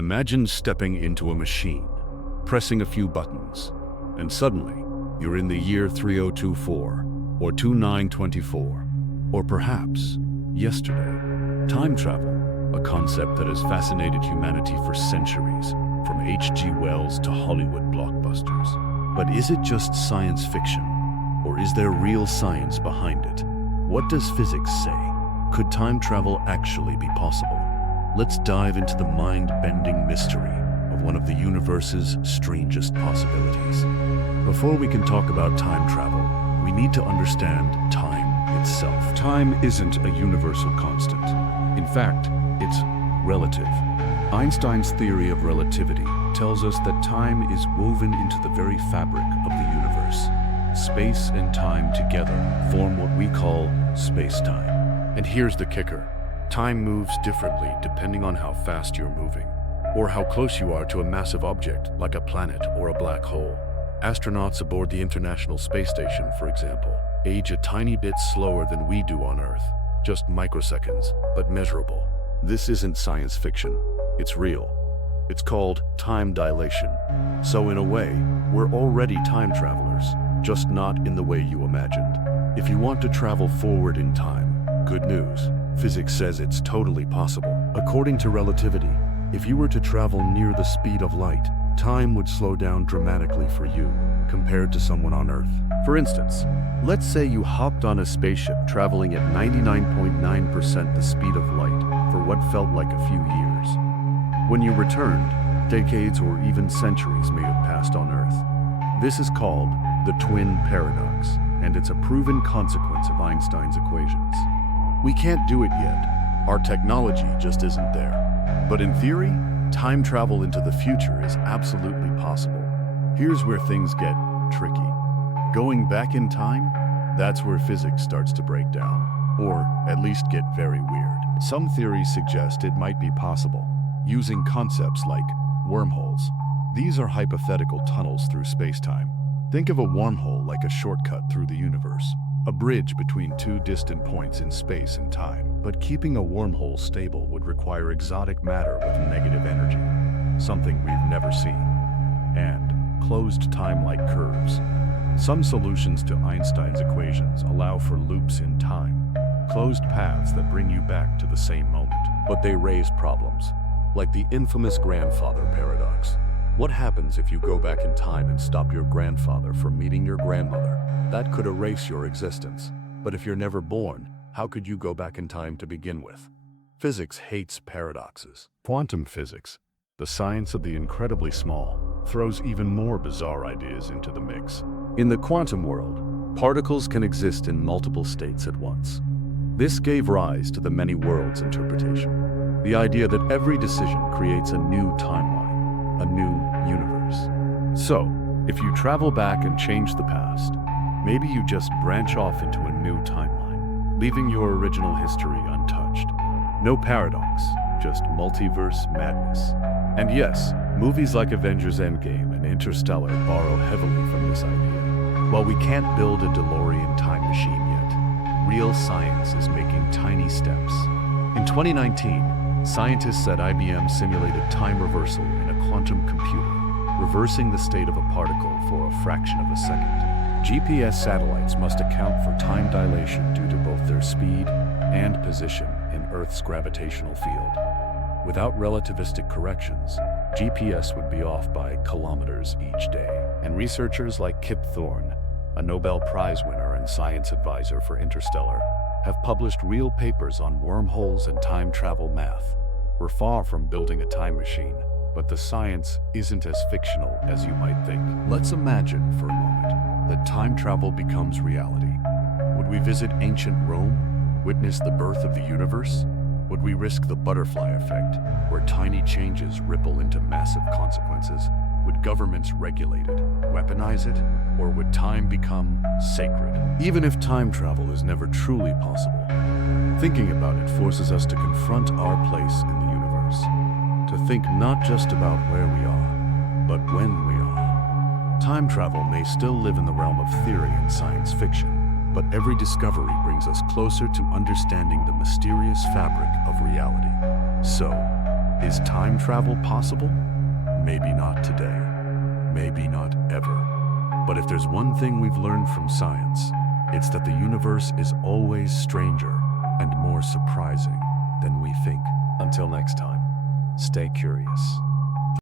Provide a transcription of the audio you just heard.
Imagine stepping into a machine, pressing a few buttons, and suddenly you're in the year 3024 or 2924, or perhaps yesterday. Time travel, a concept that has fascinated humanity for centuries, from H.G. Wells to Hollywood blockbusters. But is it just science fiction, or is there real science behind it? What does physics say? Could time travel actually be possible? Let's dive into the mind-bending mystery of one of the universe's strangest possibilities. Before we can talk about time travel, we need to understand time itself. Time isn't a universal constant. In fact, it's relative. Einstein's theory of relativity tells us that time is woven into the very fabric of the universe. Space and time together form what we call space-time. And here's the kicker. Time moves differently depending on how fast you're moving, or how close you are to a massive object like a planet or a black hole. Astronauts aboard the International Space Station, for example, age a tiny bit slower than we do on Earth. Just microseconds, but measurable. This isn't science fiction. It's real. It's called time dilation. So in a way, we're already time travelers, just not in the way you imagined. If you want to travel forward in time, good news. Physics says it's totally possible. According to relativity, if you were to travel near the speed of light, time would slow down dramatically for you compared to someone on Earth. For instance, let's say you hopped on a spaceship traveling at 99.9% the speed of light for what felt like a few years. When you returned, decades or even centuries may have passed on Earth. This is called the twin paradox, and it's a proven consequence of Einstein's equations. We can't do it yet. Our technology just isn't there. But in theory, time travel into the future is absolutely possible. Here's where things get tricky. Going back in time, that's where physics starts to break down, or at least get very weird. Some theories suggest it might be possible, using concepts like wormholes. These are hypothetical tunnels through space-time. Think of a wormhole like a shortcut through the universe, a bridge between two distant points in space and time. But keeping a wormhole stable would require exotic matter with negative energy, something we've never seen, and closed time-like curves. Some solutions to Einstein's equations allow for loops in time, closed paths that bring you back to the same moment. But they raise problems, like the infamous grandfather paradox. What happens if you go back in time and stop your grandfather from meeting your grandmother? That could erase your existence. But if you're never born, how could you go back in time to begin with? Physics hates paradoxes. Quantum physics, the science of the incredibly small, throws even more bizarre ideas into the mix. In the quantum world, particles can exist in multiple states at once. This gave rise to the many worlds interpretation, the idea that every decision creates a new timeline, a new universe. So, if you travel back and change the past, maybe you just branch off into a new timeline, leaving your original history untouched. No paradox, just multiverse madness. And yes, movies like Avengers Endgame and Interstellar borrow heavily from this idea. While we can't build a DeLorean time machine yet, real science is making tiny steps. In 2019, scientists at IBM simulated time reversal in a quantum computer, reversing the state of a particle for a fraction of a second. GPS satellites must account for time dilation due to both their speed and position in Earth's gravitational field. Without relativistic corrections, GPS would be off by kilometers each day. And researchers like Kip Thorne, a Nobel Prize winner and science advisor for Interstellar, have published real papers on wormholes and time travel math. We're far from building a time machine, but the science isn't as fictional as you might think. Let's imagine for a moment that time travel becomes reality. Would we visit ancient Rome, witness the birth of the universe? Would we risk the butterfly effect, where tiny changes ripple into massive consequences? Would governments regulate it, weaponize it, or would time become sacred? Even if time travel is never truly possible, thinking about it forces us to confront our place in the universe, to think not just about where we are, but when we are. Time travel may still live in the realm of theory and science fiction, but every discovery brings us closer to understanding the mysterious fabric of reality. So, Is time travel possible? Maybe not today. Maybe not ever. But if there's one thing we've learned from science, it's that the universe is always stranger and more surprising than we think. Until next time, stay curious.